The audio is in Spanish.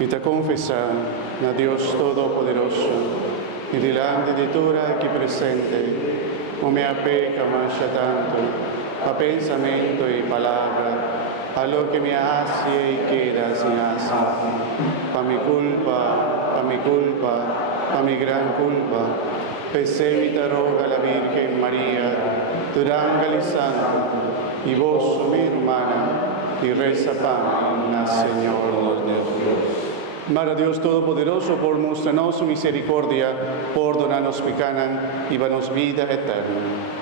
y te confesar a Dios Todopoderoso y delante de toda aquí presente, o me apeca más tanto a pensamiento y palabra, a lo que me hace y queda sin hacer, pa mi culpa, pa mi gran culpa. Pesevita roga la Virgen María, durante el santo, y vos, mi hermana, y reza para mí, Señor Dios. Mara Dios Todopoderoso, por mostrarnos su misericordia, perdonarnos pecanan y danos vida eterna.